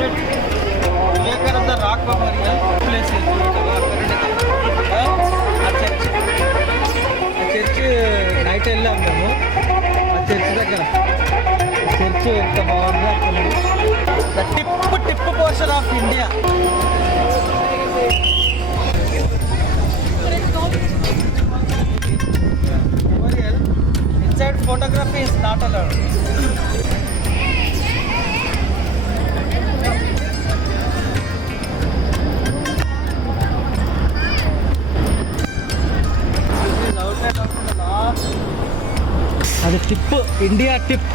Vivekananda rock memorial place ఆ church night వెళ్ళాం మేము. ఆ చర్చ్ దగ్గర చర్చ్ ఎంత బాగుంది అక్కడ. Tip portion of India. Memorial inside photography is not allowed. అది tip, India tip.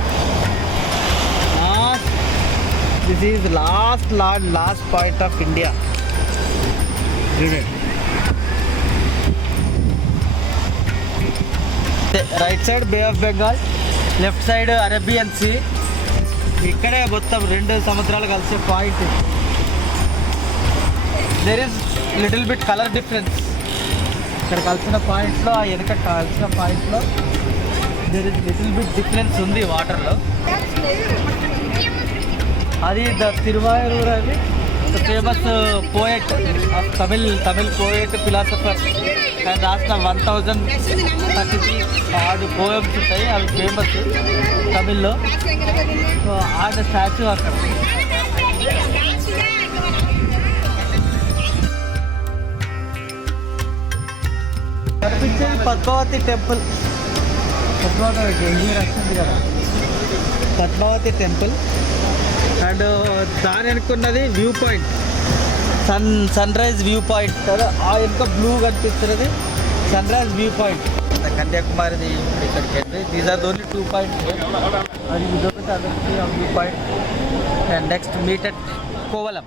This is last point of India. Right side bay of Bengal, left side Arabian sea. ఇక్కడే మొత్తం రెండు సముద్రాలు కలిసే point. There is little bit colour difference. ఇక్కడ కలిసిన పాయింట్లో, ఆ వెనక కలిసిన పాయింట్లో there is little bit difference ఉంది వాటర్లో. అది ద తిరువాయూర్. అది famous poet of Tamil poet, philosopher. ఆయన రాసిన 1033 ఆడు పోయమ్స్ ఉంటాయి, అవి ఫేమస్ తమిళ్లో. ఆయన స్టాచ్యూ అక్కడ. కనిపించేది Padmavati temple. Padmavati temple. And దాని అనుకున్నది view point, sunrise view point కదా. ఆ వెనుక బ్లూ కనిపిస్తున్నది సన్ రైజ్ వ్యూ పాయింట్. కన్యాకుమారిది ఇక్కడికి వెళ్ళి దీస్ ఆర్ ఓన్లీ 2 పాయింట్స్. అది ఇదొకటి, అదొకటి view point. And next meet at Kovalam.